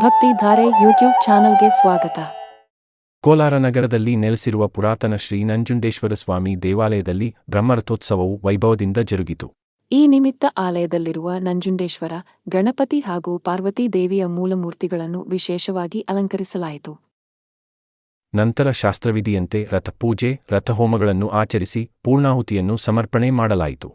Bhaktidhare YouTube ಚಾನಲ್ಗೆ ಸ್ವಾಗತ. ಕೋಲಾರ ನಗರದಲ್ಲಿ ನೆಲೆಸಿರುವ ಪುರಾತನ ಶ್ರೀ ನಂಜುಂಡೇಶ್ವರ ಸ್ವಾಮಿ ದೇವಾಲಯದಲ್ಲಿ ಬ್ರಹ್ಮರಥೋತ್ಸವವು ವೈಭವದಿಂದ ಜರುಗಿತು. ಈ ನಿಮಿತ್ತ ಆಲಯದಲ್ಲಿರುವ ನಂಜುಂಡೇಶ್ವರ, ಗಣಪತಿ ಹಾಗೂ ಪಾರ್ವತೀ ದೇವಿಯ ಮೂಲಮೂರ್ತಿಗಳನ್ನು ವಿಶೇಷವಾಗಿ ಅಲಂಕರಿಸಲಾಯಿತು. ನಂತರ ಶಾಸ್ತ್ರವಿಧಿಯಂತೆ ರಥಪೂಜೆ, ರಥಹೋಮಗಳನ್ನು ಆಚರಿಸಿ ಪೂರ್ಣಾಹುತಿಯನ್ನು ಸಮರ್ಪಣೆ ಮಾಡಲಾಯಿತು.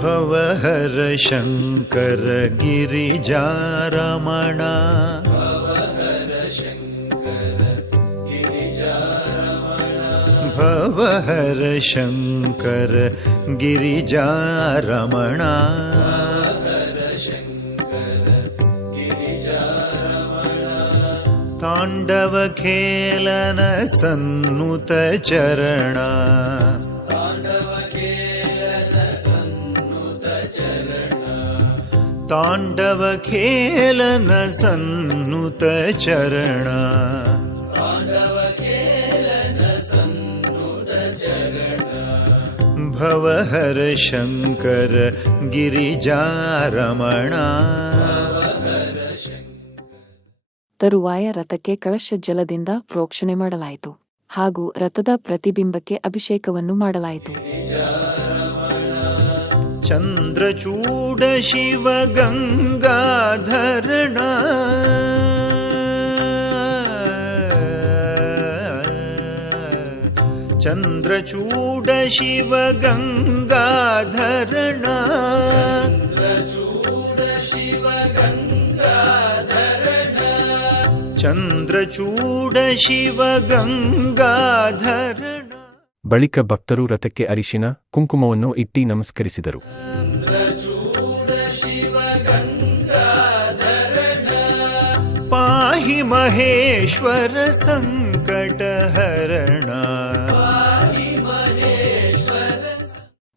ಭವಹರ ಶಂಕರ ಗಿರಿಜಾರಮಣ, ಭವಹರ ಶಂಕರ ಗಿರಿಜಾರಮಣ, ತಾಂಡವ ಖೇಲನ ಸನ್ನುತ ಚರಣ, ತಾಂಡವ ಖೇಲನ ಸನ್ನುತ ಚರಣ, ಭವಹರ ಶಂಕರ ಗಿರಿಜಾರಮಣ. ತರುವಾಯ ರಥಕ್ಕೆ ಕಳಶ ಜಲದಿಂದ ಪ್ರೋಕ್ಷಣೆ ಮಾಡಲಾಯಿತು ಹಾಗೂ ರಥದ ಪ್ರತಿಬಿಂಬಕ್ಕೆ ಅಭಿಷೇಕವನ್ನು ಮಾಡಲಾಯಿತು. ಚಂದ್ರಚೂಡ ಶಿವ ಗಂಗಾಧರಣ, ಚಂದ್ರಚೂಡ ಶಿವ ಗಂಗಾಧರಣ, ಚಂದ್ರಚೂಡ ಶಿವ ಗಂಗಾಧರಣ. ಬಳಿಕ ಭಕ್ತರು ರಥಕ್ಕೆ ಅರಿಶಿನ, ಕುಂಕುಮವನ್ನು ಇಟ್ಟಿ ನಮಸ್ಕರಿಸಿದರು. ಪಾಹಿ ಮಹೇಶ್ವರ ಸಂಕಟಹರಣ.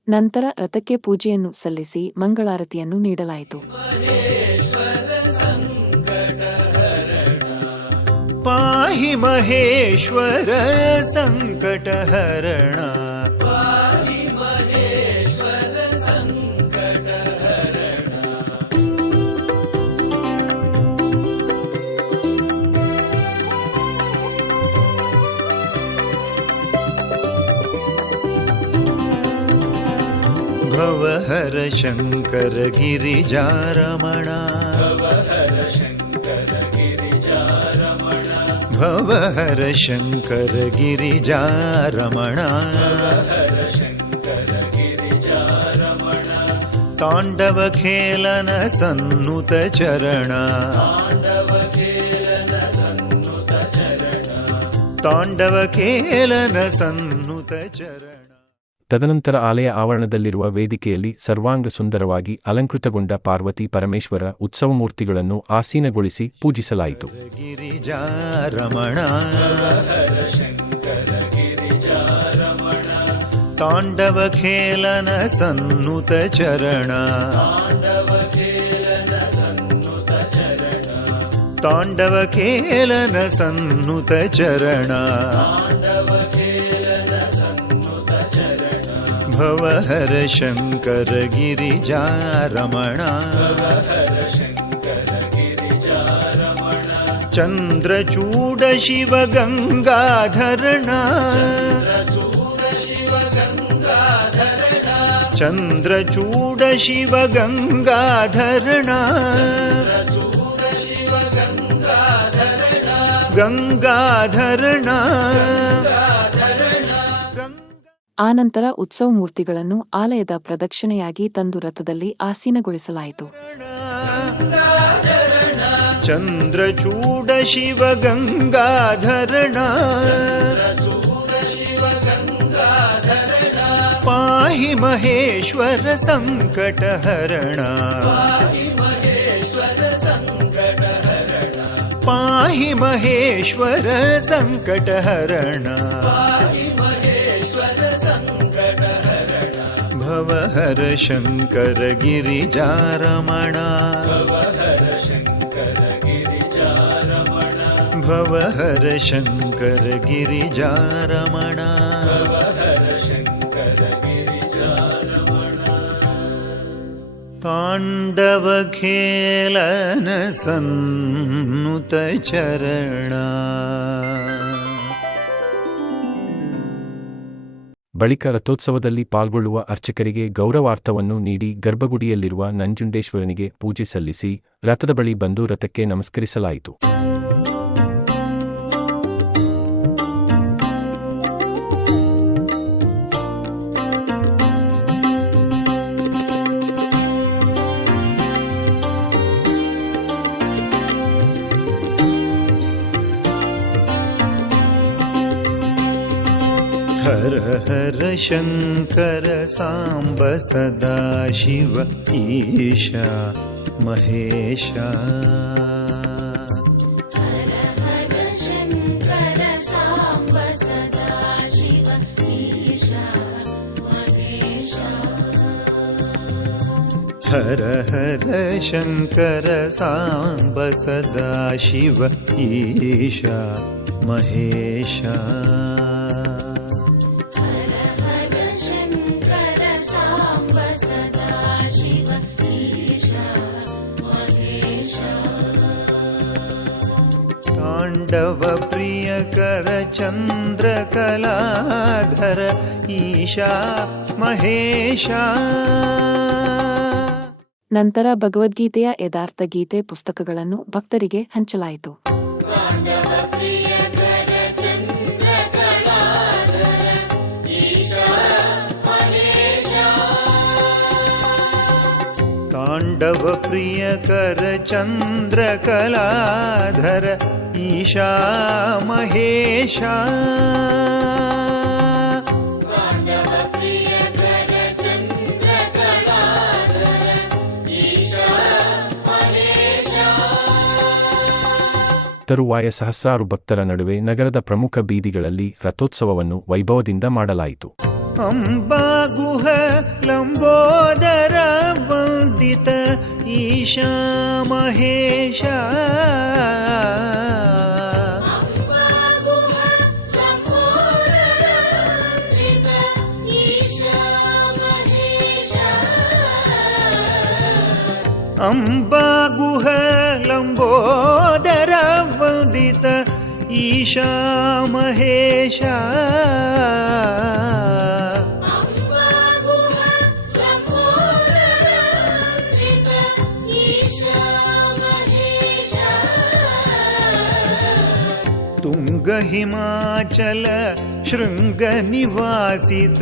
ನಂತರ ರಥಕ್ಕೆ ಪೂಜೆಯನ್ನು ಸಲ್ಲಿಸಿ ಮಂಗಳಾರತಿಯನ್ನು ನೀಡಲಾಯಿತು. ಪಾಹಿ ಮಹೇಶ್ವರ ಸಂಕಟಹರಣ, ಭವಹರ ಶಂಕರ ಗಿರಿಜಾರಮಣ, ಭವಹರ ಶಂಕರ ಗಿರಿಜಾರಮಣ, ತಾಂಡವ ಖೇಲನ ಸನ್ನುತ ಚರಣ, ತಾಂಡವ ಖೇಲನ ಸನ್ನುತ ಚರಣ. ತದನಂತರ ಆಲಯ ಆವರಣದಲ್ಲಿರುವ ವೇದಿಕೆಯಲ್ಲಿ ಸರ್ವಾಂಗ ಸುಂದರವಾಗಿ ಅಲಂಕೃತಗೊಂಡ ಪಾರ್ವತಿ ಪರಮೇಶ್ವರ ಉತ್ಸವ ಮೂರ್ತಿಗಳನ್ನು ಆಸೀನಗೊಳಿಸಿ ಪೂಜಿಸಲಾಯಿತು. ಗಿರಿಜಾರಮಣ, ತಾಂಡವ ಖೇಲನ ಸನ್ನುತ ಚರಣ, ತಾಂಡವ ಖೇಲನ ಸನ್ನುತ ಚರಣ, ಭವಹರ ಶಂಕರ ಗಿರಿಜಾರಮಣ, ಚಂದ್ರಚೂಡ ಶಿವ ಗಂಗಾಧರಣ, ಚಂದ್ರಚೂಡ ಶಿವ ಗಂಗಾಧರಣ, ಗಂಗಾಧರಣ. ಆನಂತರ ಉತ್ಸವ ಮೂರ್ತಿಗಳನ್ನು ಆಲಯದ ಪ್ರದಕ್ಷಿಣೆಯಾಗಿ ತಂದು ರಥದಲ್ಲಿ ಆಸೀನಗೊಳಿಸಲಾಯಿತು. ಚಂದ್ರಚೂಡ ಶಿವ ಗಂಗಾಧರಣ, ಪಾಹಿ ಮಹೇಶ್ವರ ಸಂಕಟಹರಣ, ಪಾಹಿ ಮಹೇಶ್ವರ ಸಂಕಟಹರಣ, ಭವಹರ ಶಂಕರ ಗಿರಿಜಾರಮಣ, ಭವಹರ ಶಂಕರ ಗಿರಿಜಾರಮಣ. ಭವಹರ ಶಂಕರ ಗಿರಿಜಾರಮಣ ತಾಂಡವ ಖೇಲನ ಸನ್ನುತ ಚರಣ. ಬಳಿಕ ರಥೋತ್ಸವದಲ್ಲಿ ಪಾಲ್ಗೊಳ್ಳುವ ಅರ್ಚಕರಿಗೆ ಗೌರವಾರ್ಥವನ್ನು ನೀಡಿ ಗರ್ಭಗುಡಿಯಲ್ಲಿರುವ ನಂಜುಂಡೇಶ್ವರನಿಗೆ ಪೂಜೆ ಸಲ್ಲಿಸಿ ರಥದ ಬಳಿ ಬಂದು ರಥಕ್ಕೆ ನಮಸ್ಕರಿಸಲಾಯಿತು. ಹರ ಹರ ಶಂಕರ ಸಾಂಬ ಸದಾಶಿವ ಈಶ ಮಹೇಶ. ಹರ ಹರ ಶಂಕರ ಸಾಂಬ ಸದಾಶಿವ ಈಶ ಮಹೇಶ. ಹರ ಹರ ಶಂಕರ ಸಾಂಬ ಸದಾಶಿವ ಈಶ ಮಹೇಶ. ತಾಂಡವ ಪ್ರಿಯಕರ ಚಂದ್ರಕಲಾಧರ ಈಶಾ ಮಹೇಶ. ನಂತರ ಭಗವದ್ಗೀತೆಯ ಯಥಾರ್ಥ ಗೀತೆ ಪುಸ್ತಕಗಳನ್ನು ಭಕ್ತರಿಗೆ ಹಂಚಲಾಯಿತು. ತಾಂಡವ ಪ್ರಿಯಕರ ಚಂದ್ರಕಲಾಧರ ಈಶಾ ಮಹೇಶ. ತರುವಾಯ ಸಹಸ್ರಾರು ಭಕ್ತರ ನಡುವೆ ನಗರದ ಪ್ರಮುಖ ಬೀದಿಗಳಲ್ಲಿ ರಥೋತ್ಸವವನ್ನು ವೈಭವದಿಂದ ಮಾಡಲಾಯಿತು. ಅಂಬಾಗುಹ ಲಂಬೋದರ ವಂದಿತ ಈಶಾ ಮಹೇಶ. ಅಂಬಾಗುಹ ಲಂಬೋದರ ವಂದಿತ ಈಶಾ ಮಹೇಶ. ತುಂಗ ಹಿಮಾಚಲ ಶೃಂಗ ನಿವಾಸಿತ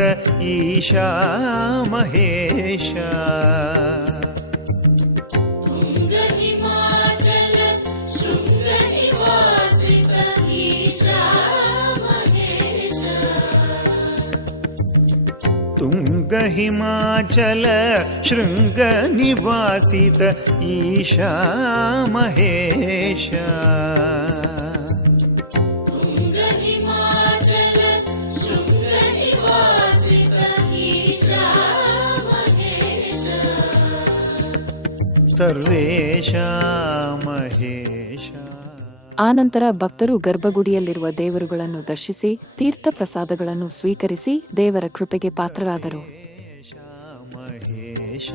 ಈಶಾ ಮಹೇಶ. ತುಂಗ ಹಿಮಾಚಲ ಶೃಂಗ ನಿವಾಸಿತ ಈಶಾ ಮಹೇಶ. ಸರ್ವೇಶ ಮಹೇಶ. ಆನಂತರ ಭಕ್ತರು ಗರ್ಭಗುಡಿಯಲ್ಲಿರುವ ದೇವರುಗಳನ್ನು ದರ್ಶಿಸಿ ತೀರ್ಥ ಪ್ರಸಾದಗಳನ್ನು ಸ್ವೀಕರಿಸಿ ದೇವರ ಕೃಪೆಗೆ ಪಾತ್ರರಾದರು. ಮಹೇಶ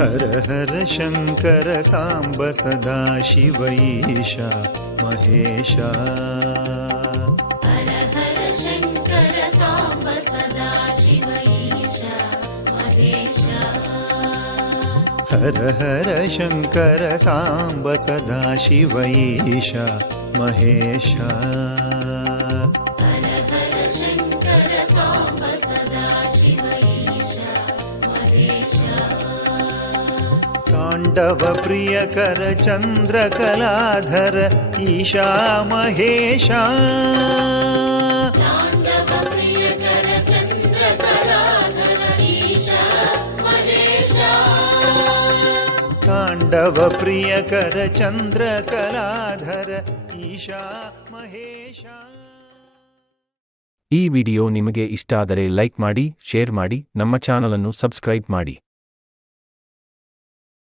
ಹರ ಹರ ಶಂಕರ ಸಾಂಬ ಸದಾಶಿವ ಈಶಾ ಮಹೇಶ. ಹರ ಹರ ಶಂಕರ ಸಾಂಬ ಸದಾಶಿವ ಈಶಾ ಮಹೇಶ. ಹರ ಹರ ಶಂಕರ ಸಾಂಬ ಸದಾಶಿವ ಈಶಾ ಮಹೇಶ. ತಾಂಡವ ಪ್ರಿಯಕರ ಚಂದ್ರಕಲಾಧರ ಈಶಾ ಮಹೇಶ. ತಾಂಡವ ಪ್ರಿಯಕರ ಚಂದ್ರಕಲಾಧರ ಈಶಾ ಮಹೇಶ. ತಾಂಡವ ಪ್ರಿಯಕರ ಚಂದ್ರಕಲಾಧರ ಈಶಾ ಮಹೇಶ. ಈ ವಿಡಿಯೋ ನಿಮಗೆ ಇಷ್ಟ ಆದರೆ ಲೈಕ್ ಮಾಡಿ, ಶೇರ್ ಮಾಡಿ, ನಮ್ಮ ಚಾನಲ್ ಅನ್ನು ಸಬ್ಸ್ಕ್ರೈಬ್ ಮಾಡಿ.